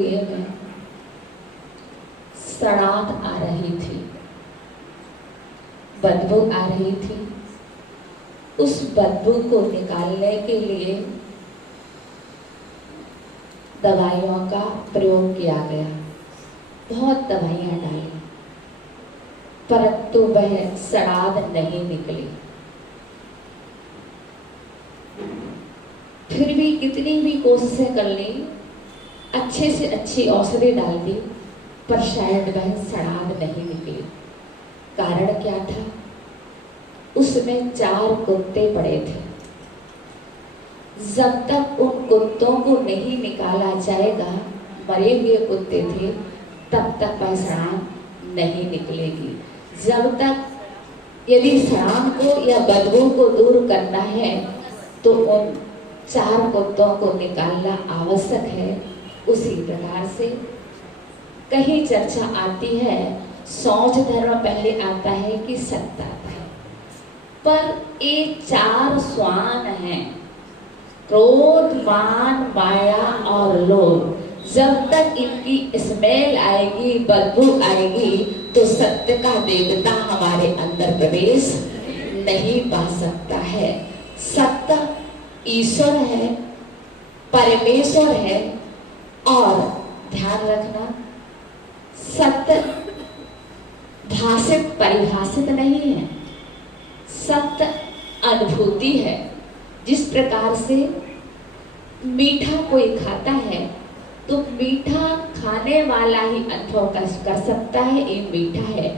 कुएं में सड़ात आ रही थी, बदबू आ रही थी। उस बदबू को निकालने के लिए दवाइयों का प्रयोग किया गया, बहुत दवाइयां डाली, परंतु वह सड़ाद नहीं निकली। फिर भी कितनी भी कोशिशें कर ली, अच्छे से अच्छी औषधि डाल दी, पर शायद वह सड़ाद नहीं निकली। कारण क्या था? उसमें 4 कुत्ते पड़े थे। जब तक उन कुत्तों को नहीं निकाला जाएगा, मरे हुए कुत्ते थे, तब तक वह सड़ान नहीं निकलेगी। जब तक यदि सड़ान को या बदबू को दूर करना है तो उन 4 कुत्तों को निकालना आवश्यक है। उसी प्रकार से कहीं चर्चा आती है, शौच धर्म पहले आता है कि सत्य आता है, पर ये 4 श्वान हैं, क्रोध, मान, माया और लोभ। जब तक इनकी स्मेल आएगी, बदबू आएगी, तो सत्य का देवता हमारे अंदर प्रवेश नहीं पा सकता है। सत्य ईश्वर है, परमेश्वर है। और ध्यान रखना, सत्य भाषित परिभाषित नहीं है, सत्य अनुभूति है। जिस प्रकार से मीठा कोई खाता है तो मीठा खाने वाला ही अनुभव कर सकता है, ये मीठा है।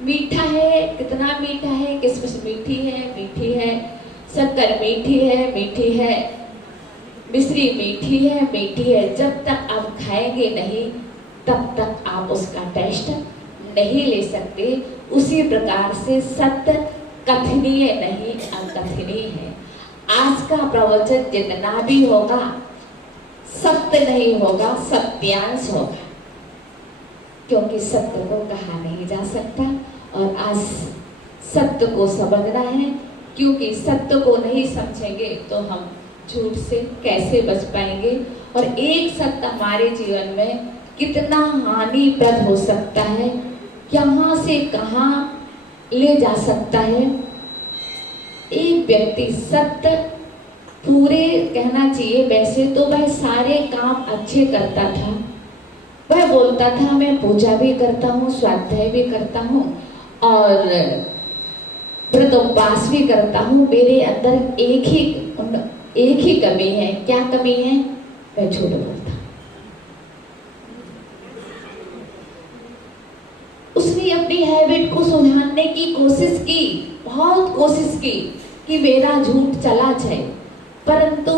मीठा है, कितना मीठा है, किसमिस मीठी है, शक्कर मीठी है, मिश्री मीठी है। जब तक आप खाएंगे नहीं, तब तक आप उसका टेस्ट नहीं ले सकते। उसी प्रकार से सत्य कथनीय नहीं, अकथनीय है। आज का प्रवचन जितना भी होगा सत्य नहीं होगा, सत्यांश होगा, क्योंकि सत्य को कहा नहीं जा सकता। और आज सत्य को समझना है, क्योंकि सत्य को नहीं समझेंगे तो हम झूठ से कैसे बच पाएंगे। और एक सत्य हमारे जीवन में कितना हानिप्रद हो सकता है, कहां से कहां ले जा सकता है। एक व्यक्ति सत्य पूरे कहना चाहिए, वैसे तो वह सारे काम अच्छे करता था। वह बोलता था मैं पूजा भी करता हूँ, स्वाध्याय भी करता हूँ और व्रत उपवास भी करता हूँ। मेरे अंदर एक ही कमी है। क्या कमी है? मैं झूठ बोलता। उसने अपनी हैबिट को सुधारने की कोशिश की, बहुत कोशिश की कि मेरा झूठ चला जाए, परंतु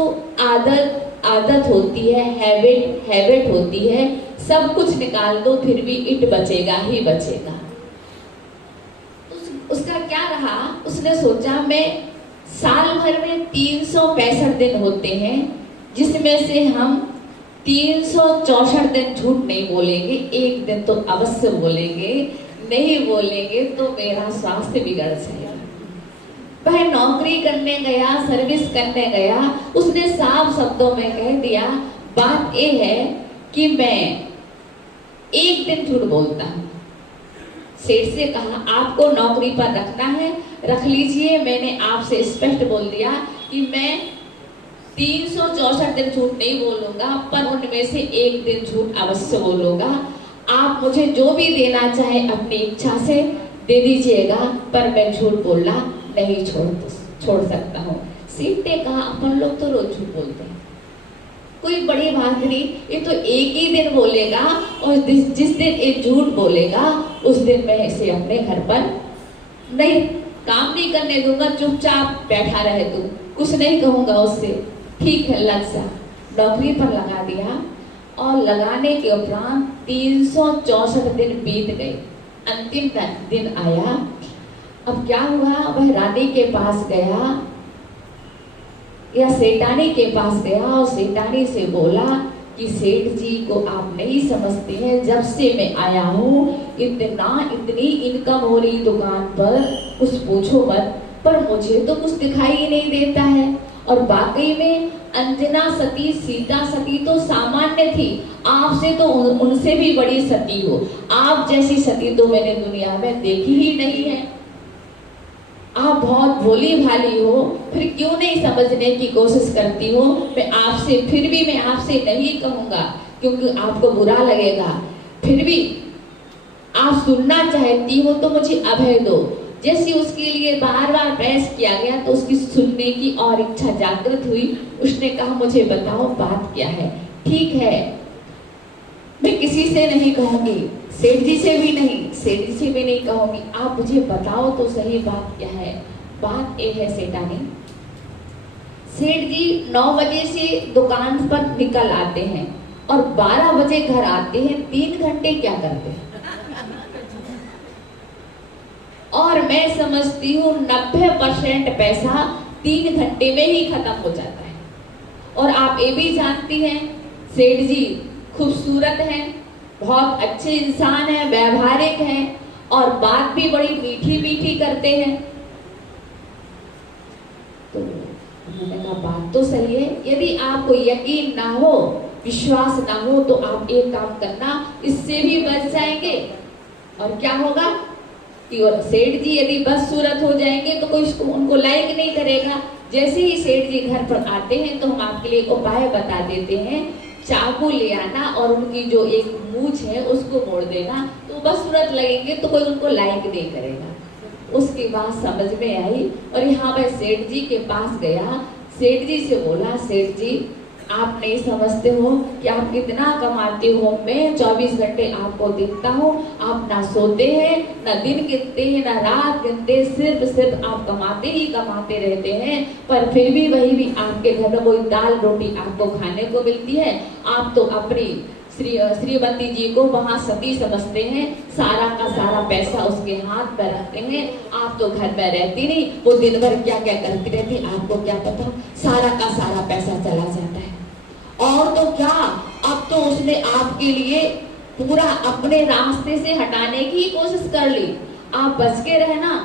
आदत होती है, हैबिट होती है। सब कुछ निकाल दो फिर भी ईंट बचेगा ही बचेगा। उसका क्या रहा? उसने सोचा मैं साल भर में 365 दिन होते हैं, जिसमें से हम 364 दिन झूठ नहीं बोलेंगे, एक दिन तो अवश्य बोलेंगे। नहीं बोलेंगे तो मेरा स्वास्थ्य बिगड़ जाएगा। वह नौकरी करने गया, सर्विस करने गया, उसने साफ शब्दों में कह दिया, बात ये है कि मैं एक दिन झूठ बोलता हूँ। सेठ से कहा आपको नौकरी पर रखना है, रख लीजिए। मैंने आपसे स्पष्ट बोल दिया कि मैं 364 दिन झूठ नहीं बोलूंगा, पर उनमें से एक दिन झूठ अवश्य बोलूंगा। आप मुझे जो भी देना चाहे अपनी इच्छा से दे दीजिएगा, पर मैं झूठ बोलना नहीं छोड़ सकता हूँ। सेठ ने कहा अपन लोग तो रोज झूठ बोलते हैं, कोई बड़ी बात नहीं, ये तो एक ही दिन बोलेगा और जिस दिन ये झूठ बोलेगा उस दिन मैं इसे अपने घर पर नहीं काम नहीं करने दूंगा, चुपचाप बैठा रहे, तू कुछ नहीं कहूंगा उससे। ठीक है, लग जा। नौकरी पर लगा दिया और लगाने के उपरांत 364 दिन बीत गए। अंतिम दिन आया। अब क्या हुआ? वह रानी के पास गया या सेठानी के पास गया और सेठानी से बोला कि सेठ जी को आप नहीं समझते हैं, जब से मैं आया हूँ इतनी इनकम हो रही दुकान पर, कुछ पूछो मत, पर मुझे तो कुछ दिखाई ही नहीं देता है। और वाकई में अंजना सती, सीता सती तो सामान्य थी, आपसे तो उनसे भी बड़ी सती हो। आप जैसी सती तो मैंने दुनिया में देखी ही नहीं है। आप बहुत भोली भाली हो, फिर क्यों नहीं समझने की कोशिश करती हो? मैं आपसे फिर भी मैं आपसे नहीं कहूंगा क्योंकि आपको बुरा लगेगा, फिर भी आप सुनना चाहती हो तो मुझे अभय दो। जैसे उसके लिए बार बार प्रयास किया गया तो उसकी सुनने की और इच्छा जागृत हुई। उसने कहा मुझे बताओ बात क्या है। ठीक है, मैं किसी से नहीं कहूंगी, सेठ जी से भी नहीं, सेठ जी से भी नहीं कहूंगी, आप मुझे बताओ तो सही बात क्या है। बात ये है सेठानी, सेठ जी 9 बजे से दुकान पर निकल आते हैं और 12 बजे घर आते हैं। 3 घंटे क्या करते हैं? और मैं समझती हूँ 90% पैसा 3 घंटे में ही खत्म हो जाता है। और आप ये भी जानती हैं सेठ जी खूबसूरत हैं, बहुत अच्छे इंसान हैं, व्यावहारिक हैं और बात भी बड़ी मीठी मीठी करते हैं। तो मैंने कहा बात तो सही है, यदि आपको यकीन ना हो, विश्वास ना हो तो आप एक काम करना, इससे भी बच जाएंगे। और क्या होगा कि सेठ जी यदि बदसूरत हो जाएंगे तो कोई उनको लाइक नहीं करेगा। जैसे ही सेठ जी घर पर आते हैं तो हम आपके लिए एक उपाय बता देते हैं, चाकू ले आना और उनकी जो एक मूंछ है उसको मोड़ देना, तो बदसूरत लगेंगे तो कोई उनको लाइक नहीं करेगा। उसकी बात समझ में आई और यहाँ मैं सेठ जी के पास गया, सेठ जी से बोला, सेठ जी आप नहीं समझते हो कि आप कितना कमाते हो। मैं 24 घंटे आपको देखता हूँ, आप ना सोते हैं, ना दिन गिनते हैं, ना रात गिनते, सिर्फ आप कमाते ही कमाते रहते हैं। पर फिर भी वही भी आपके घर में कोई दाल रोटी आपको खाने को मिलती है। आप तो अपनी श्रीमती जी को वहाँ सती समझते हैं, सारा का सारा पैसा उसके हाथ में रखते हैं। आप तो घर में रहती नहीं, वो दिन भर क्या क्या करती रहती, आपको क्या पता, सारा का सारा पैसा चला जाता है। और तो क्या, अब तो उसने आपके लिए पूरा अपने रास्ते से हटाने की कोशिश कर ली, आप बच के रहना।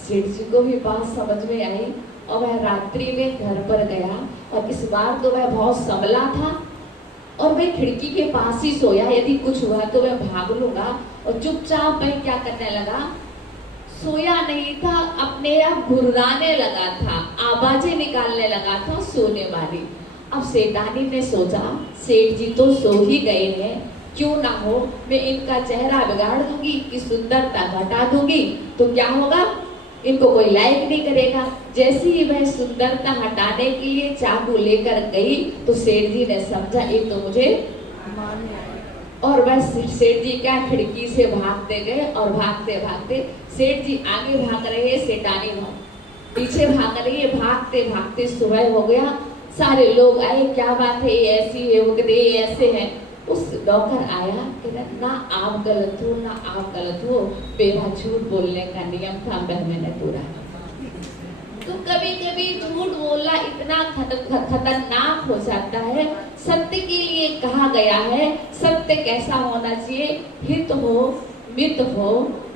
सेठ जी को भी बात समझ में आई और वह रात्रि में घर पर गया और इस बार तो वह बहुत संभला था और मैं खिड़की के पास ही सोया, यदि कुछ हुआ तो मैं भाग लूंगा। और चुपचाप मैं क्या करने लगा, सोया नहीं था, अपने आप घुर्राने लगा था, आवाजें निकालने लगा था सोने वाली। अब सेठानी ने सोचा सेठ जी तो सो ही गए हैं, क्यों ना हो मैं इनका चेहरा बिगाड़ दूंगी, इनकी सुंदरता घटा दूंगी तो क्या होगा, इनको कोई लाइक नहीं करेगा। जैसे ही वह सुंदरता हटाने के लिए चाकू लेकर गई तो सेठ जी ने समझा ये तो मुझे और बस सेठ जी क्या खिड़की से भागते गए और भागते भागते सेठ जी आगे भाग रहे, सेठानी पीछे भाग रही है। भागते भागते सुबह हो गया, सारे लोग आए, क्या बात है ये ऐसी है, वो कहते ये ऐसे है। उस नौकर आया, कहता ना आप गलत हो, ना आप गलत हो, मेरा झूठ बोलने का नियम था, मैंने पूरा। तो कभी कभी झूठ बोलना इतना खतरनाक हो जाता है। सत्य के लिए कहा गया है, सत्य कैसा होना चाहिए, हित हो, मित हो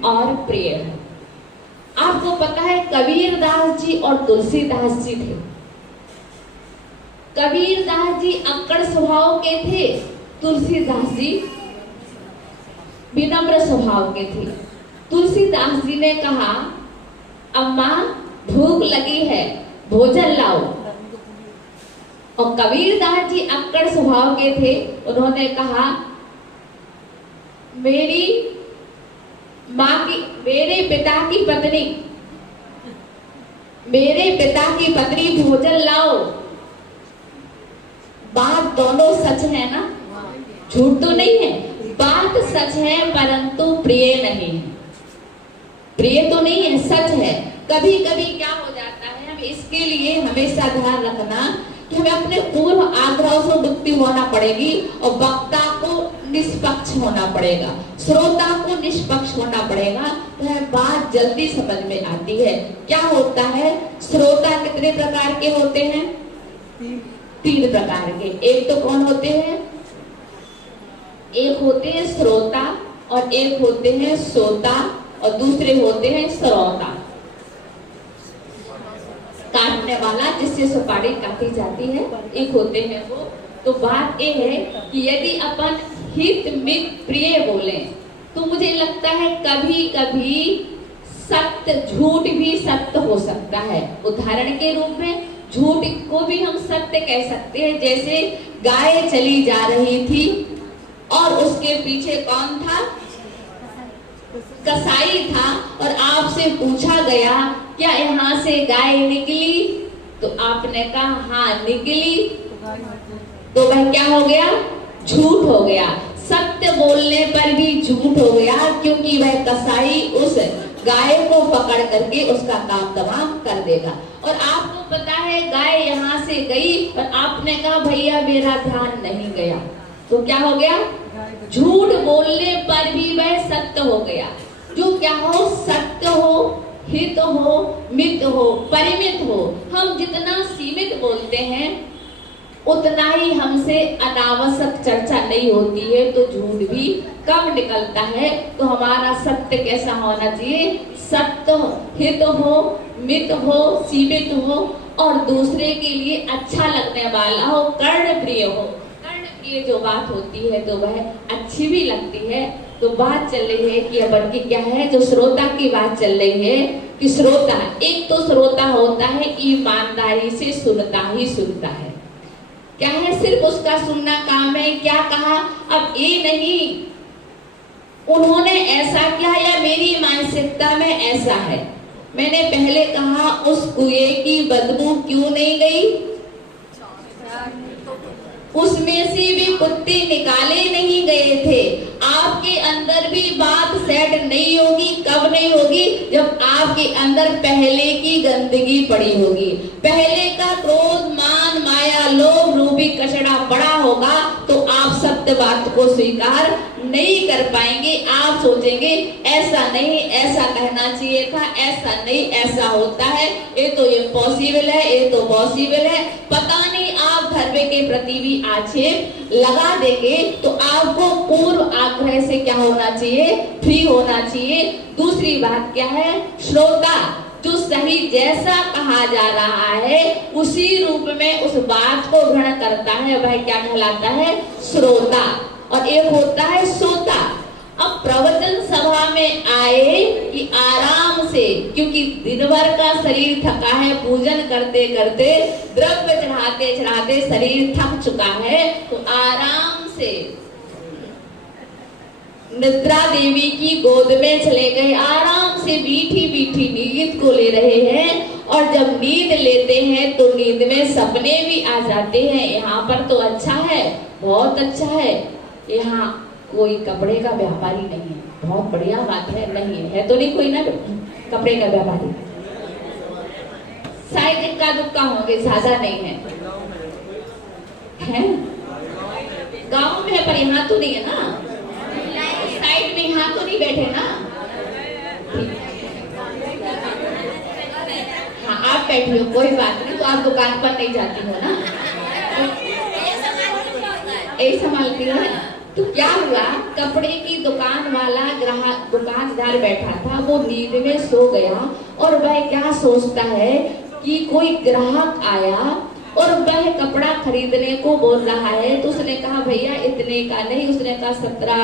और प्रिय हो। आपको पता है कबीरदास जी और तुलसीदास जी थे। कबीरदास जी अक्कड़ स्वभाव के थे, तुलसीदास जी विनम्र स्वभाव के थे। तुलसीदास जी ने कहा अम्मा भूख लगी है, भोजन लाओ। और कबीरदास जी अक्कड़ स्वभाव के थे, उन्होंने कहा मेरी माँ की, मेरे पिता की पत्नी भोजन लाओ। बात दोनों सच है ना, झूठ तो नहीं है, बात सच है परंतु प्रिय नहीं है, प्रिय तो नहीं है, सच है। कभी कभी क्या हो जाता है, हम इसके लिए हमेशा ध्यान रखना कि हमें अपने पूर्व आग्रह से मुक्ति होना पड़ेगी और वक्ता को निष्पक्ष होना पड़ेगा, श्रोता को निष्पक्ष होना पड़ेगा, तो यह बात जल्दी समझ में आती है। क्या होता है, श्रोता कितने प्रकार के होते हैं, 3 प्रकार के। एक तो कौन होते हैं, एक होते हैं श्रोता और एक होते हैं सोता और दूसरे होते हैं श्रोता। काटना काटने वाला जिससे सुपारी काटी जाती है, एक होते हैं वो। तो बात ये है कि यदि अपन हित मित प्रिय बोले तो मुझे लगता है कभी कभी सत्य झूठ भी सत्य हो सकता है। उदाहरण के रूप में झूठ को भी हम सत्य कह सकते हैं। जैसे गाय चली जा रही थी और उसके पीछे कौन था? कसाई था, और आपसे पूछा गया क्या यहाँ से गाय निकली? तो आपने कहा हाँ निकली। तो वह क्या हो गया? झूठ हो गया। सत्य बोलने पर भी झूठ हो गया, क्योंकि वह कसाई उस गाय को पकड़ करके उसका काम तमाम कर देगा। और आपको पता है गाय यहाँ से गई और आपने कहा भैया मेरा ध्यान नहीं गया, तो क्या हो गया? झूठ बोलने पर भी वह सत्य हो गया। जो क्या हो? सत्य हो, हित हो, मित हो, परिमित हो। हम जितना सीमित बोलते हैं उतना ही हमसे अनावश्यक चर्चा नहीं होती है, तो झूठ भी कम निकलता है। तो हमारा सत्य कैसा होना चाहिए? सत्य, हित हो, मित हो, सीमित हो और दूसरे के लिए अच्छा लगने वाला हो, कर्ण प्रिय हो। कर्ण प्रिय जो बात होती है तो वह अच्छी भी लगती है। तो बात चल रही है कि अपन की क्या है, जो श्रोता की बात चल रही है कि श्रोता, एक तो श्रोता होता है ईमानदारी से सुनता ही सुनता है। क्या है? सिर्फ उसका सुनना काम है। क्या कहा? अब ये नहीं उन्होंने ऐसा किया या मेरी मानसिकता में ऐसा है। मैंने पहले कहा उस कुएं की बदबू क्यों नहीं गई? उसमें से भी कुत्ते निकाले नहीं गए थे। आपके अंदर भी बात सेट नहीं होगी। कब नहीं होगी? जब आपके अंदर पहले की गंदगी पड़ी होगी, पहले का क्रोध, मान, माया, लोभ रूपी कचरा पड़ा होगा, तो आप सत्य बात को स्वीकार नहीं कर पाएंगे। आप सोचेंगे ऐसा नहीं, ऐसा कहना चाहिए था, ऐसा नहीं, ऐसा होता है, ये तो इम्पॉसिबल है, ये तो पॉसिबल है। पता नहीं आप धर्म के प्रति भी आक्षेप लगा देंगे। तो आपको पूर्व आग्रह से क्या होना चाहिए? फ्री होना चाहिए। दूसरी बात क्या है? श्रोता जो सही जैसा कहा जा रहा है उसी रूप में उस बात को ग्रहण करता है, वह क्या कहलाता है? श्रोता। और एक होता है श्रोता। अब प्रवचन सभा में आए कि आराम से, क्योंकि दिन भर का शरीर थका है, पूजन करते करते, द्रव्य चढ़ाते चढ़ाते शरीर थक चुका है, तो आराम से निद्रा देवी की गोद में चले गए। आराम से मीठी मीठी नींद को ले रहे हैं। और जब नींद लेते हैं तो नींद में सपने भी आ जाते हैं। यहाँ पर तो अच्छा है, बहुत अच्छा है, यहाँ कोई कपड़े का व्यापारी नहीं है, बहुत बढ़िया बात है। नहीं है तो नहीं कोई ना कपड़े का व्यापारी, शायद इक्का दुक्का होंगे, ज्यादा नहीं है, है? गाँव में है पर यहाँ तो नहीं है ना, साइड में यहाँ तो नहीं बैठे ना। हाँ आप बैठे हो, कोई बात नहीं। तो आप दुकान पर नहीं जाती हो ना, ऐसा संभालती हो ना। तो क्या हुआ, कपड़े की दुकान वाला ग्राहक, दुकानदार बैठा था, वो नींद में सो गया और वह क्या सोचता है कि कोई ग्राहक आया और वह कपड़ा खरीदने को बोल रहा है। तो उसने कहा भैया इतने का नहीं, उसने कहा 17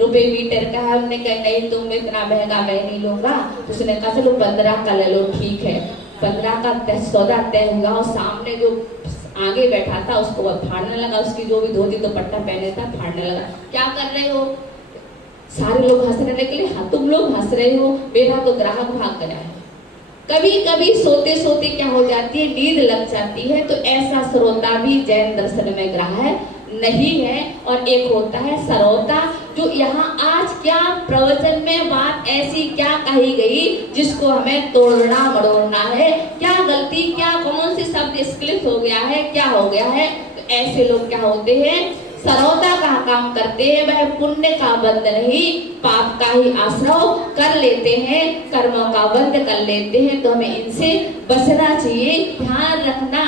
रुपए मीटर का है। हमने कहा नहीं तुम इतना महंगा मैं नहीं लूंगा। तो उसने कहा चलो 15 का ले लो। ठीक है, 15 का सौदा तय हुआ। और सामने जो आगे बैठा था उसको वह फाड़ने लगा, उसकी जो भी धोती दुपट्टा पहने था फाड़ने लगा। क्या कर रहे हो? सारे लोग हंसने लगे। हाँ तुम लोग हंस रहे हो, मेरा तो ग्राहक भाग गया है। कभी कभी सोते सोते क्या हो जाती है, नींद लग जाती है। तो ऐसा श्रोता भी जैन दर्शन में ग्राह्य नहीं है। और एक होता है श्रोता, जो यहाँ आज क्या प्रवचन में बात ऐसी क्या कही गई जिसको हमें तोड़ना मरोड़ना है, क्या गलती, क्या कौन सी शब्द स्खलित हो गया है, क्या हो गया है। तो ऐसे लोग क्या होते हैं, श्रोता का काम करते हैं। वह पुण्य का बंध नहीं पाप का ही आश्रय कर लेते हैं, कर्मों का बंध कर लेते हैं। तो हमें इनसे बचना चाहिए। ध्यान रखना,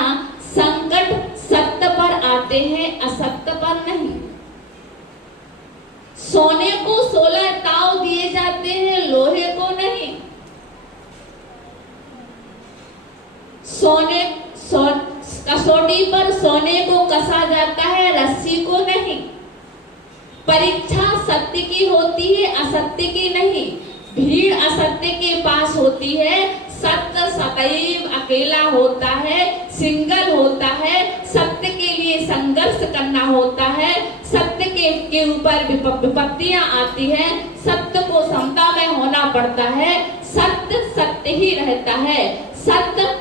संकट सत्य पर आते हैं, असत्य पर नहीं। सोने को 16 ताव दिए जाते हैं, लोहे को नहीं। सोने कसौटी पर सोने को कसा जाता है, रस्सी को नहीं। परीक्षा सत्य की होती है, असत्य की नहीं। भीड़ असत्य के पास होती है, सत्य सदैव अकेला होता है, सिंगल होता है। सत्य के लिए संघर्ष करना होता है, सत्य के ऊपर विपत्तियां आती हैं, सत्य को समता में होना पड़ता है। सत्य सत्य ही रहता है, सत्य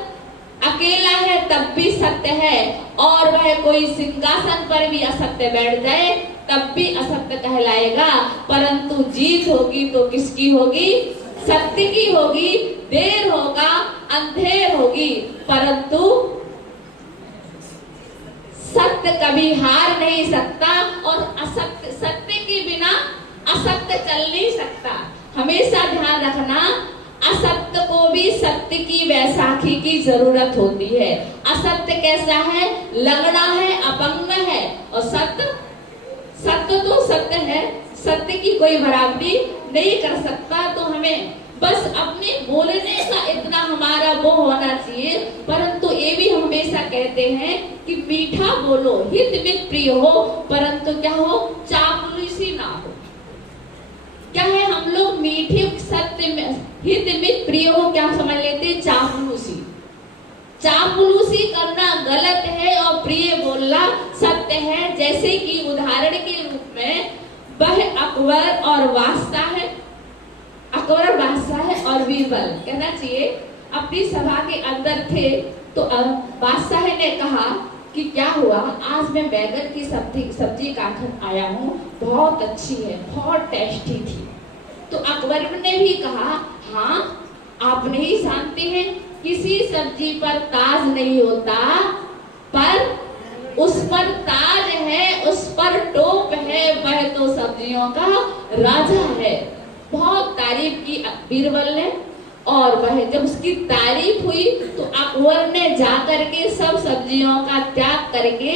अकेला है तब भी सत्य है, और वह कोई सिंहासन पर भी असत्य बैठ जाए तब भी असत्य कहलाएगा। परंतु जीत होगी तो किसकी होगी? सत्य की होगी। देर होगा, अंधेर होगी, परंतु सत्य कभी हार नहीं सकता, और असत्य, सत्य के बिना असत्य चल नहीं सकता। हमेशा ध्यान रखना, असत्य को भी सत्य की वैसाखी की जरूरत होती है। असत्य कैसा है? लंगड़ा है, अपंग है, और सत्य तो सत्य है, सत्य की कोई बराबरी नहीं कर सकता। तो हमें बस अपने बोलने का इतना हमारा वो होना चाहिए। परंतु ये भी हमेशा कहते हैं कि मीठा बोलो, हित मित प्रिय हो, परंतु क्या हो? चापलूसी ना हो। क्या है? हम लोग मीठे सत्य में हित मित प्रिय हो क्या समझ लेते? चापलूसी। चापलूसी करना गलत है और प्रिय बोलना सत्य है। जैसे कि उदाहरण के रूप में वह अकबर और बादशाह है, अकबर और बादशाह है और बीरबल कहना चाहिए अपनी सभा के अंदर थे। तो बादशाह ने कहा कि क्या हुआ, आज मैं बैगन की सब्जी खाकर आया हूँ, बहुत अच्छी है, बहुत टेस्टी थी। तो अकबर ने भी कहा, हाँ आप नहीं जानते हैं किसी सब्जी पर ताज नहीं होता, पर उस पर ताज है, उस पर टोप है, वह तो सब्जियों का राजा है। बहुत तारीफ की बीरबल ने, और वह जब उसकी तारीफ हुई तो अकबर ने जाकर के सब सब्जियों का त्याग करके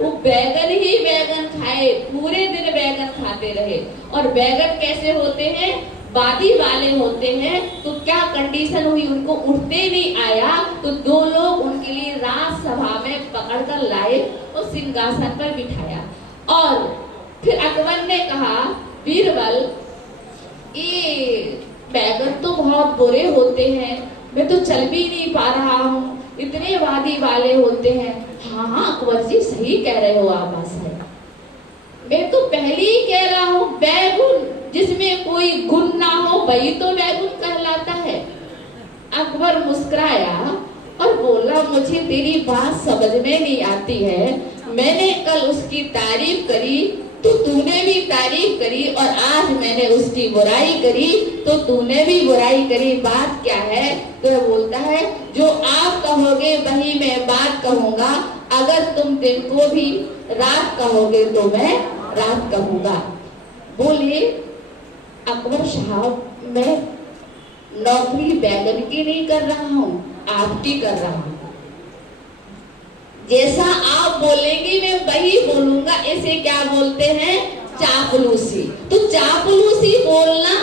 वो बैगन ही बैगन खाए, पूरे दिन बैगन खाते रहे। और बैगन कैसे होते हैं? वादी वाले होते हैं। तो क्या कंडीशन हुई, उनको उठते नहीं आया, तो दो लोग उनके लिए राजसभा में पकड़कर लाए और सिंहासन पर बिठाया। और फिर अकबर ने कहा, बीरबल ये बैगन तो बहुत बुरे होते हैं, मैं तो चल भी नहीं पा रहा हूँ, इतने वादी वाले होते हैं। हाँ अकबर जी सही कह रहे हो आप, मैं तो पहले ही कह रहा हूँ, बैगुन जिसमें कोई गुण ना हो वही तो बैगुन कहलाता है। अकबर मुस्कुराया और बोला, मुझे तेरी बात समझ में नहीं आती है। मैंने कल उसकी तारीफ करी तो तूने भी तारीफ करी, और आज मैंने उसकी बुराई करी तो तूने भी बुराई करी। बात क्या है? तो वह बोलता है, जो आप कहोगे वही मैं बात कहूंगा, अगर तुम दिन को भी रात कहोगे तो मैं रात कहूंगा। बोले, अकबर साहब मैं नौकरी बैगन की नहीं कर रहा हूँ, आपकी कर रहा हूँ। जैसा आप बोलेंगे मैं वही बोलूंगा। इसे क्या बोलते हैं? चापलूसी। तो चापलूसी बोलना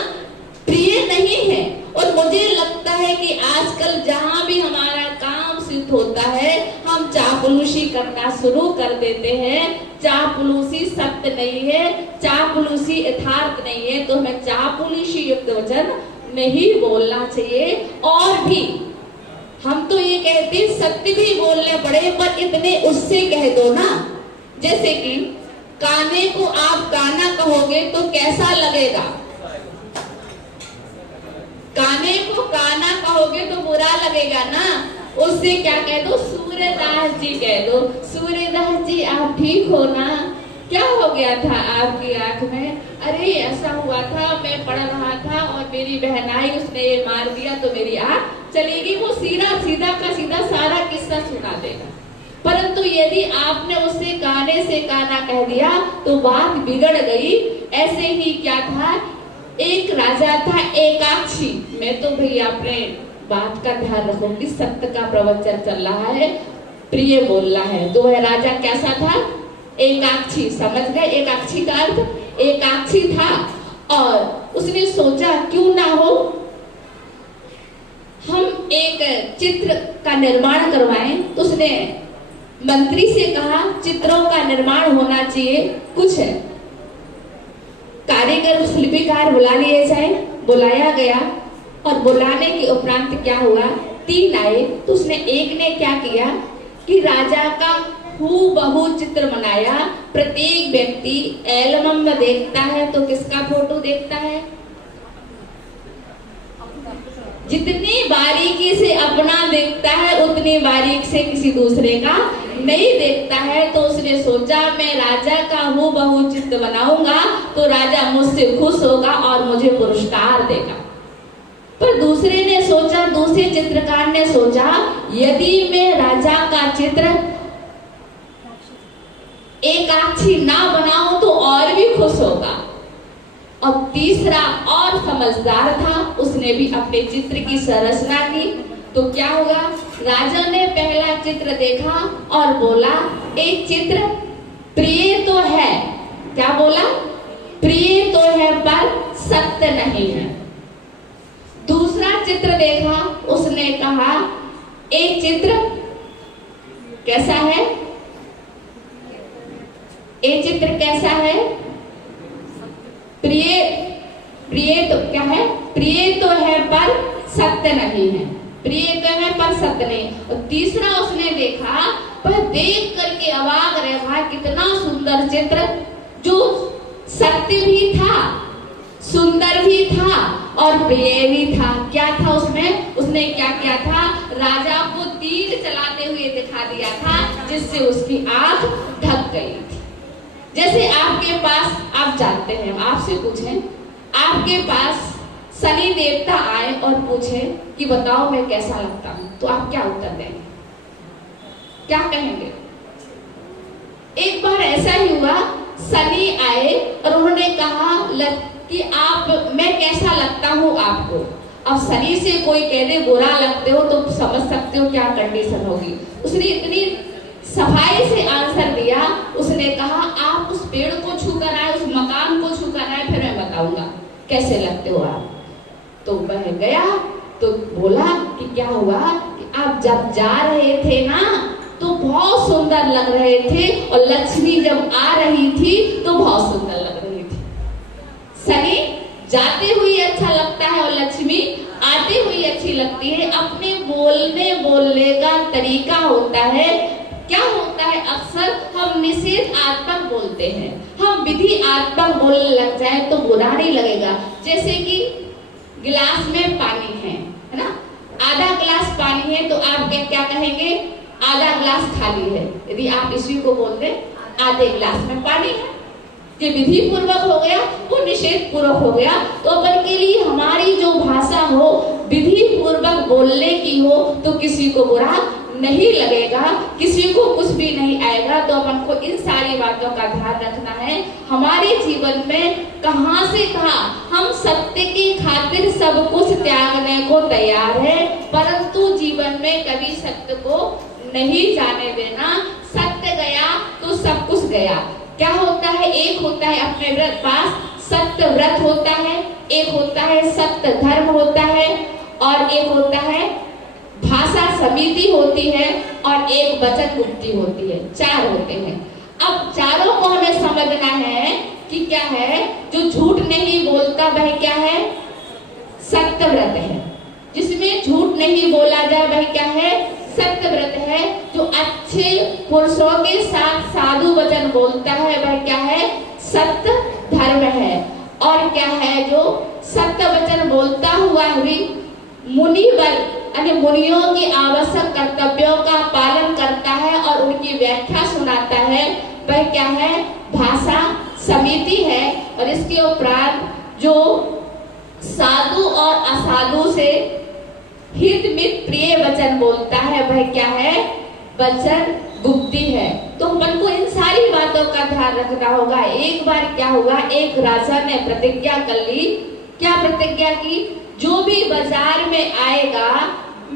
प्रिय नहीं है। और मुझे लगता है कि आजकल जहाँ भी हमारा काम सिद्ध होता है, हम चापलूसी करना शुरू कर देते हैं। चापलूसी सत्य नहीं है, चापलूसी यथार्थ नहीं है, तो हमें चापलूसी युक्त वचन नहीं बोलना चाहिए। और भी हम तो ये कहते हैं सत्य भी बोलने पड़े, पर इतने उससे कह दो ना। जैसे कि काने को आप काना कहोगे तो कैसा लगेगा? काने को काना कहोगे तो बुरा लगेगा ना। उससे क्या कह दो? सूर्यदास जी कह दो। सूर्यदास जी आप ठीक हो ना? क्या हो गया था आपकी आंख में? अरे ऐसा हुआ था, मैं पढ़ रहा था और मेरी बहन आई, उसने ये मार दिया तो मेरी आंख चलेगी। वो सीधा का सीधा सारा किस्सा सुना देगा। परंतु यदि आपने उससे काने से काना कह दिया तो बात बिगड़ गई। ऐसे ही क्या था, एक राजा था एकाक्षी। मैं तो भैया अपने बात का ध्यान रखूंगी, सत्य का प्रवचन चल रहा है, प्रिय बोलना है। तो वह राजा कैसा था? एकाक्षी। समझ गए एकाक्षी का अर्थ? एकाक्षी था और उसने सोचा क्यों ना हो हम एक चित्र का निर्माण करवाएं। तो उसने मंत्री से कहा चित्रों का निर्माण होना चाहिए, कुछ है कारीगर शिल्पीकार बुला लिए जाए। बुलाया गया और बुलाने के उपरांत क्या हुआ, 3 आए तो उसने एक ने क्या किया कि राजा का हूबहू चित्र बनाया। प्रत्येक व्यक्ति एल्बम में देखता है तो किसका फोटो देखता है, जितनी बारीकी से अपना देखता है उतनी बारीक से किसी दूसरे का नहीं देखता है। तो उसने सोचा मैं राजा का हूबहू चित्र बनाऊंगा तो राजा मुझसे खुश होगा और मुझे पुरस्कार देगा। पर दूसरे ने सोचा, दूसरे चित्रकार ने सोचा यदि मैं राजा का चित्र एकाक्षी ना बनाऊं तो और भी खुश होगा। और तीसरा और समझदार था, उसने भी अपने चित्र की संरचना की। तो क्या हुआ, राजा ने पहला चित्र देखा और बोला एक चित्र प्रिय तो है, क्या बोला, प्रिय तो है पर सत्य नहीं है। दूसरा चित्र देखा, उसने कहा एक चित्र कैसा है, एक चित्र कैसा है, प्रिय, प्रिय तो क्या है, प्रिय तो है पर सत्य नहीं है, प्रिय तो है पर सत्य नहीं। और तीसरा उसने देखा, पर देख करके अवाक रह भाई कितना सुंदर चित्र, जो सत्य भी था, सुंदर भी था और प्रिय भी था। क्या था उसमें, उसने क्या किया था, राजा को तीर चलाते हुए दिखा दिया था जिससे उसकी आंख ढक गई थी। जैसे आपके पास, आप जानते हैं, आपसे पूछें, आपके पास शनि देवता आए और पूछे कि बताओ मैं कैसा लगता हूं, तो आप क्या उत्तर देंगे, क्या कहेंगे? एक बार ऐसा ही हुआ, शनि आए और उन्होंने कहा कि आप, मैं कैसा लगता हूं आपको। अब शनि से कोई कह दे बुरा लगते हो तो समझ सकते हो क्या कंडीशन होगी। उसने इतनी सफाई से आंसर दिया, उसने कहा आप उस पेड़ को छू कर आए, उस मकान को छू कर आए, फिर मैं बताऊंगा कैसे लगते हो आप। तो वह गया तो बोला कि क्या हुआ कि आप जब जा रहे थे ना तो बहुत सुंदर लग रहे थे और लक्ष्मी जब आ रही थी तो बहुत सुंदर लग रही थी। शनि जाते हुए अच्छा लगता है और लक्ष्मी आते हुए अच्छी लगती है। अपने बोलने का तरीका होता है, क्या होता है, अक्सर हम निषेधात्मक बोलते हैं, हम विधियात्मक बोलने लग जाए तो बुरा नहीं लगेगा। जैसे कि गिलास में पानी है ना, आधा गिलास पानी है तो आप क्या कहेंगे, आधा गिलास खाली है। यदि आप इसी को बोल दें आधे गिलास में पानी है, ये विधि पूर्वक हो गया, वो निषेध पूर्वक हो गया। तो अपन के लिए हमारी जो भाषा हो विधि पूर्वक बोलने की हो तो किसी को बुरा नहीं लगेगा, किसी को कुछ भी नहीं आएगा। तो अपन को इन सारी बातों का ध्यान रखना है। हमारे जीवन में कहां से कहां हम सत्य की खातिर सब कुछ त्यागने को तैयार है, परंतु जीवन में कभी सत्य को नहीं जाने देना। सत्य गया तो सब कुछ गया। क्या होता है, एक होता है अपने व्रत पास सत्य व्रत होता है, एक होता है सत्य धर्म होता है, और एक होता है भाषा समिति होती है, और एक वचन गुप्ती होती है। 4 होते हैं। अब चारों को हमें समझना है कि क्या है, जो झूठ नहीं बोलता वह क्या है, सत्य व्रत है। जिसमें झूठ नहीं बोला जाए वह क्या है, सत्य व्रत है। जो अच्छे पुरुषों के साथ साधु वचन बोलता है वह क्या है, सत्य धर्म है। और क्या है, जो सत्य वचन बोलता हुआ भी मुनिवर यानी मुनियों की आवश्यक कर्तव्यों का पालन करता है और उनकी व्याख्या सुनाता है, वह क्या है, भाषा समिति है। और इसके उपरांत जो साधु और असाधु से हित मित प्रिय वचन बोलता है वह क्या है, वचन गुप्ती है। तो अपन को इन सारी बातों का ध्यान रखना होगा। एक बार क्या हुआ, एक राजा ने प्रतिज्ञा कर ली। क्या प्रतिज्ञा की, जो भी बाजार में आएगा,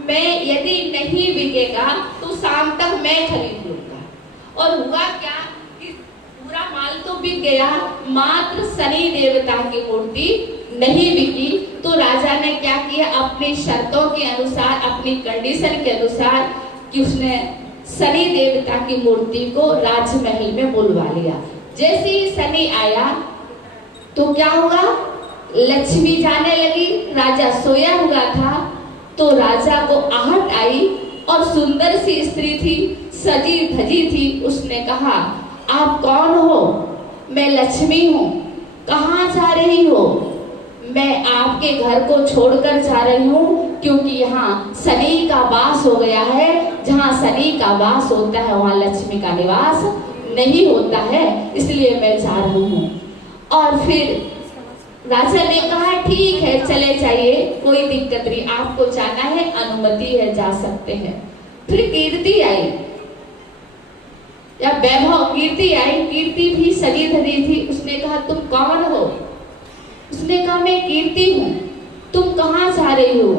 मैं यदि नहीं बिकेगा तो शाम तक मैं खरीद लूंगा। और हुआ क्या कि पूरा माल तो बिक गया, मात्र शनि देवता की मूर्ति नहीं बिकी। तो राजा ने क्या किया, अपनी शर्तों के अनुसार, अपनी कंडीशन के अनुसार कि उसने शनि देवता की मूर्ति को राजमहल में बुलवा लिया। जैसे ही शनि आया तो क्या हुआ, लक्ष्मी जाने लगी। राजा सोया हुआ था तो राजा को आहट आई और सुंदर सी स्त्री थी, सजी धजी थी। उसने कहा, आप कौन हो? मैं लक्ष्मी हूँ। कहाँ जा रही हो? मैं आपके घर को छोड़कर जा रही हूँ, क्योंकि यहाँ शनि का वास हो गया है। जहाँ शनि का वास होता है वहाँ लक्ष्मी का निवास नहीं होता है, इसलिए मैं जा रही हूँ। और फिर राजा ने कहा, ठीक है चले जाइए, कोई दिक्कत नहीं, आपको जाना है, अनुमति है, जा सकते हैं। फिर कीर्ति आई या वैभव, कीर्ति आई। कीर्ति भी सजी धजी थी। उसने कहा, तुम कौन हो? उसने कहा, मैं कीर्ति हूँ। तुम कहाँ जा रही हो?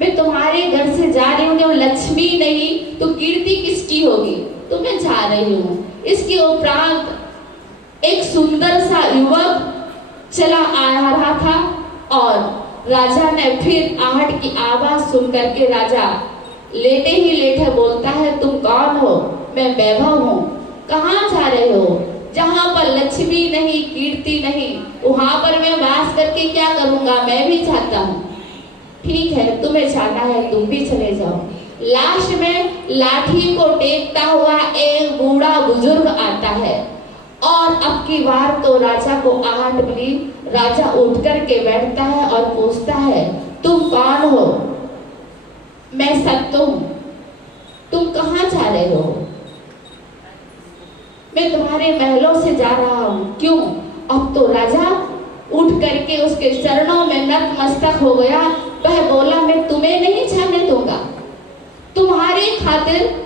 मैं तुम्हारे घर से जा रही हूँ। जब लक्ष्मी नहीं तो कीर्ति किसकी होगी? तो मैं जा रही हूँ। इसके उपरांत एक सुंदर सा युवक चला आ रहा था और राजा ने फिर आहट की आवाज सुन करके राजा लेटे ही लेटे बोलता है, तुम कौन हो? मैं वैभव हूँ। कहाँ जा रहे हो? जहाँ पर लक्ष्मी नहीं, कीर्ति नहीं, वहां पर मैं वास करके क्या करूंगा? मैं भी चाहता हूँ। ठीक है, तुम्हें जाना है, तुम भी चले जाओ। लास्ट में लाठी को टेकता हुआ एक बूढ़ा बुजुर्ग आता है और अब की बार तो राजा को आहट मिली। राजा उठ करके बैठता है और पूछता है, तुम कौन हो? मैं सत्य हूं। तुम कहाँ जा रहे हो? मैं तुम्हारे महलों से जा रहा हूँ। क्यों? अब तो राजा उठ करके उसके चरणों में नतमस्तक हो गया। वह बोला, मैं तुम्हें नहीं जाने दूंगा। तुम्हारे खातिर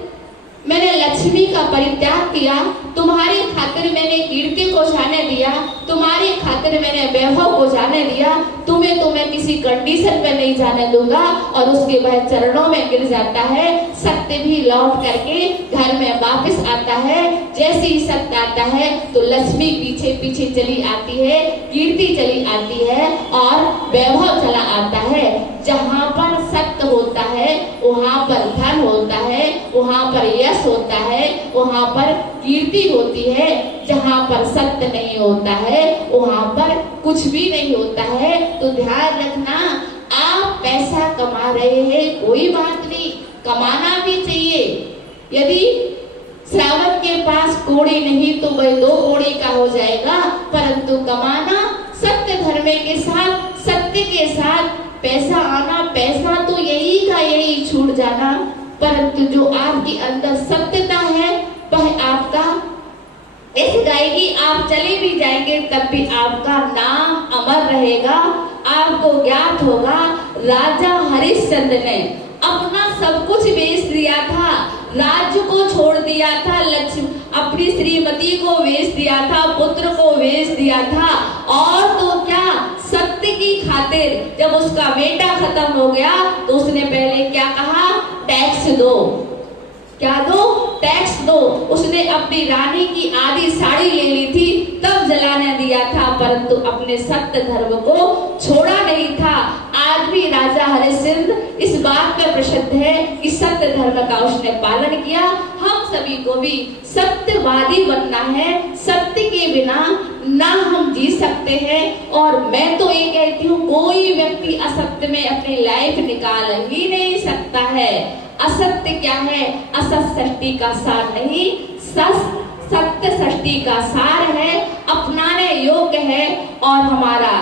मैंने लक्ष्मी का परित्याग किया, तुम्हारी खातिर मैंने कीर्ति को जाने दिया, तुम्हारी खातिर मैंने वैभव को जाने दिया। तुम्हें तो मैं किसी कंडीशन पे नहीं जाने दूंगा। और उसके बाद चरणों में गिर जाता है। सत्य भी लौट करके घर में वापस आता है। जैसे ही सत्य आता है तो लक्ष्मी पीछे पीछे चली आती है, कीर्ति चली आती है और वैभव चला आता है। जहाँ पर सत्य होता है वहाँ पर धन होता है, वहाँ पर यश होता है, वहाँ पर कीर्ति होती है। जहाँ पर सत्य नहीं होता है वहाँ पर कुछ भी नहीं होता है। तो ध्यान रखना, आप पैसा कमा रहे हैं, कोई बात नहीं, कमाना भी चाहिए। यदि श्रावक के पास कोड़ी नहीं तो वह 2 कोड़ी का हो जाएगा, परंतु कमाना सत्य धर्म के साथ, सत्य के साथ पैसा आना, पैसा तो यही का यही छूट जाना, परंतु जो आपके अंदर सत्यता है वह आपका ऐसे गाएगी। आप चले भी जाएंगे तब भी आपका नाम अमर रहेगा। आपको ज्ञात होगा, राजा हरिश्चंद्र ने अपना सब कुछ बेच दिया था, राज्य को छोड़ दिया था, लक्ष्मी अपनी श्रीमती को बेच दिया था, पुत्र को बेच दिया था। और तो क्या, सत्य की खातिर जब उसका बेटा खत्म हो गया तो उसने पहले क्या कहा? टैक्स दो। क्या दो? टैक्स दो। उसने अपनी रानी की आधी साड़ी ले ली थी तब जलाने दिया था, परंतु अपने सत्य धर्म को छोड़ा नहीं था। आज भी राजा हरिश्चंद्र इस बात पे प्रसिद्ध है कि सत्य धर्म का उसने पालन किया। हम सभी को भी सत्यवादी बनना है। सत्य के बिना ना हम जी सकते हैं। और मैं तो ये कहती हूँ, कोई व्यक्ति असत्य में अपनी लाइफ निकाल ही नहीं सकता है। असत्य क्या है? असत सृष्टि का सार नहीं, सत्य सृष्टि का सार है, अपनाने योग्य है और हमारा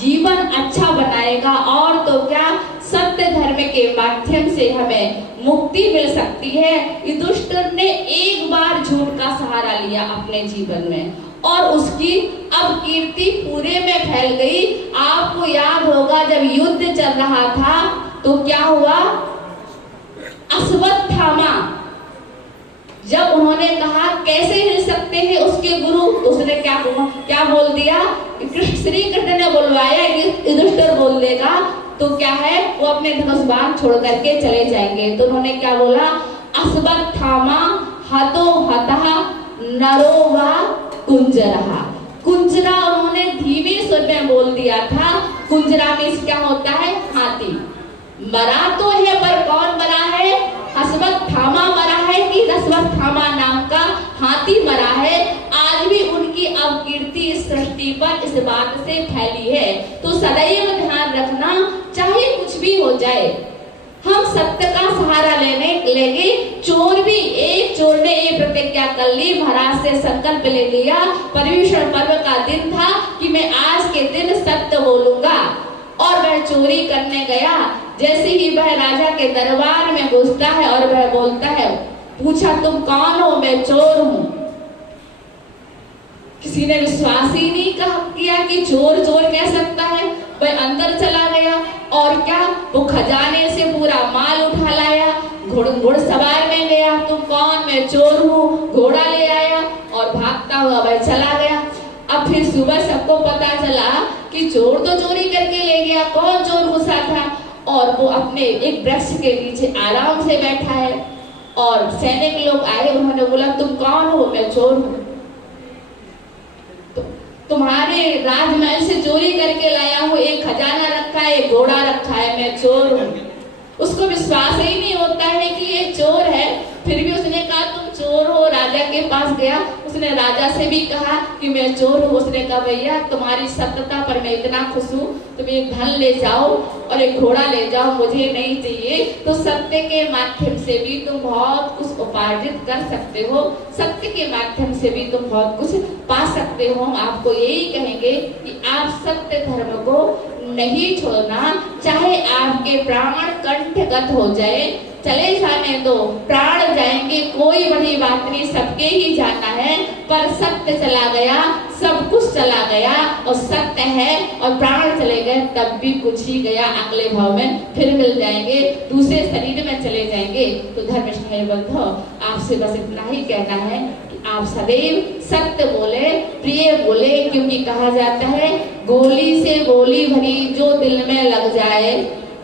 जीवन अच्छा बनाएगा। और तो क्या, सत्य धर्म के माध्यम से हमें मुक्ति मिल सकती है। युधिष्ठिर ने एक बार झूठ का सहारा लिया अपने जीवन में और उसकी अब कीर्ति पूरे में फैल गई। आपको याद होगा, जब युद्ध चल रहा था तो क्या हुआ? अश्वत्थामा जब उन्होंने कहा कैसे हिल सकते हैं उसके गुरु, तो उसने क्या बोल दिया? श्री कृष्ण ने बुलवाया, युधिष्ठिर बोल देगा तो क्या है, वो अपने धनुष बाण छोड़ करके चले जाएंगे। तो उन्होंने क्या बोला? अश्वत्थामा हतो हतः नरो वा कुंजरहा। कुंजरा उन्होंने धीमे स्वर में बोल दिया था। कुंजरा में क्या होता है? हाथी। मरा तो है पर कौन मरा है? अश्वत्थामा मरा है कि अश्वत्थामा नाम का हाथी मरा है, आज भी उनकी अपकीर्ति इस सृष्टि पर इस बात से फैली है। तो सदैव ध्यान रखना, चाहे कुछ भी हो जाए, हम सत्य का सहारा लेंगे। चोर भी, एक चोर ने ये प्रतिज्ञा कर ली, महाराज से संकल्प ले लिया, पर्युषण पर्व का दिन था कि मैं आज के दिन सत्य बोलूंगा, और वह चोरी करने गया। जैसे ही वह राजा के दरबार में घुसता है और वह बोलता है, पूछा तुम कौन हो? मैं चोर हूं। किसी ने विश्वास ही नहीं किया कि चोर चोर कह सकता है। वह अंदर चला गया और क्या, वो खजाने से पूरा माल उठा लाया, घुड़सवार में गया, तुम कौन? मैं चोर हूँ, घोड़ा ले आया और भागता हुआ वह चला गया। अब फिर सुबह सबको पता चला कि चोर तो चोरी करके ले गया, कौन चोर घुसा था? और वो अपने एक वृक्ष के नीचे आराम से बैठा है, और सैनिक लोग आए, उन्होंने बोला तुम कौन हो? मैं चोर हूँ। तुम्हारे राजमहल से चोरी करके लाया हूँ, एक खजाना रखा है, एक घोड़ा रखा है, मैं चोर हूँ। उसको विश्वास ही नहीं होता है कि ये चोर है, फिर भी उसने कहा तुम चोर हो। राजा के पास गया, उसने राजा से भी कहा कि मैं चोर हूँ। उसने कहा भैया तुम्हारी सत्यता पर मैं इतना खुश हूँ, तुम एक धन ले जाओ और एक घोड़ा ले जाओ, मुझे नहीं चाहिए। तो सत्य के माध्यम से भी तुम बहुत कुछ उपार्जित कर सकते हो, सत्य के माध्यम से भी तुम बहुत कुछ पा सकते हो। हम आपको यही कहेंगे कि आप सत्य धर्म को नहीं छोड़ना, चाहे आपके प्राण कंठगत हो जाए, चले जाने दो, प्राण जाएंगे, कोई बड़ी बात नहीं, सबके ही जाना है, पर सत्य चला गया, सब कुछ चला गया, और सत्य है और प्राण चले गए तब भी कुछ ही गया, अगले भाव में फिर मिल जाएंगे, दूसरे शरीर में चले जाएंगे। तो धर्मस्नेही बंधुओं, आपसे बस इतना ही कहना है कि आप सदैव सत्य बोले, प्रिय बोले, क्योंकि कहा जाता है गोली से गोली भरी जो दिल में लग जाए,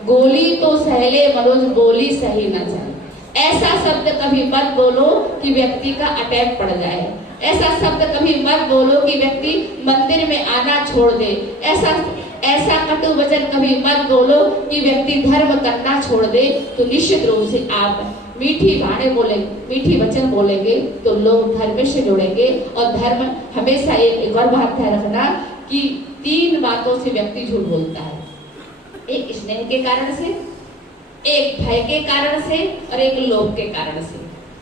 गोली तो सहले मनुज बोली सही न जाए। ऐसा शब्द कभी मत बोलो कि व्यक्ति का अटैक पड़ जाए, ऐसा शब्द कभी मत बोलो कि व्यक्ति मंदिर में आना छोड़ दे, ऐसा कटु वचन कभी मत बोलो कि व्यक्ति धर्म करना छोड़ दे। तो निश्चित रूप से आप मीठी बातें बोले, मीठी वचन बोलेंगे तो लोग धर्म से जुड़ेंगे। और धर्म हमेशा एक और बात ध्यान रखना कि 3 बातों से व्यक्ति झूठ बोलता है, एक स्नेह के कारण से, एक भय के कारण से और एक लोभ के कारण से।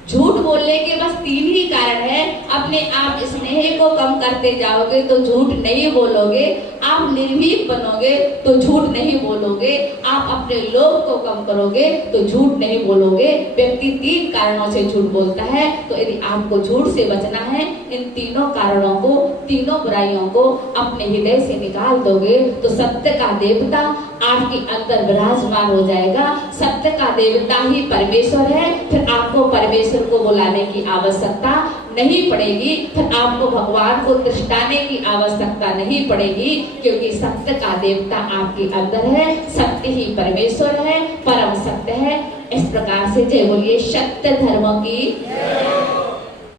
झूठ बोलने के बस 3 ही कारण है। अपने आप स्नेह को कम करते जाओगे तो झूठ नहीं बोलोगे, आप निर्भीक बनोगे तो झूठ नहीं बोलोगे, आप अपने लोभ को कम करोगे तो झूठ नहीं बोलोगे। व्यक्ति 3 कारणों से झूठ बोलता है। तो यदि आपको झूठ से बचना है, इन 3 कारणों को, 3 बुराइयों को अपने हृदय से निकाल दोगे तो सत्य का देवता आपके अंदर विराजमान हो जाएगा। सत्य का देवता ही परमेश्वर है, फिर आपको परमेश्वर को बुलाने की आवश्यकता नहीं पड़ेगी, फिर आपको भगवान को दृष्टाने की आवश्यकता नहीं पड़ेगी, क्योंकि सत्य का देवता आपके अंदर है। सत्य ही परमेश्वर है, परम सत्य है। इस प्रकार से जय बोलिए सत्य धर्म की।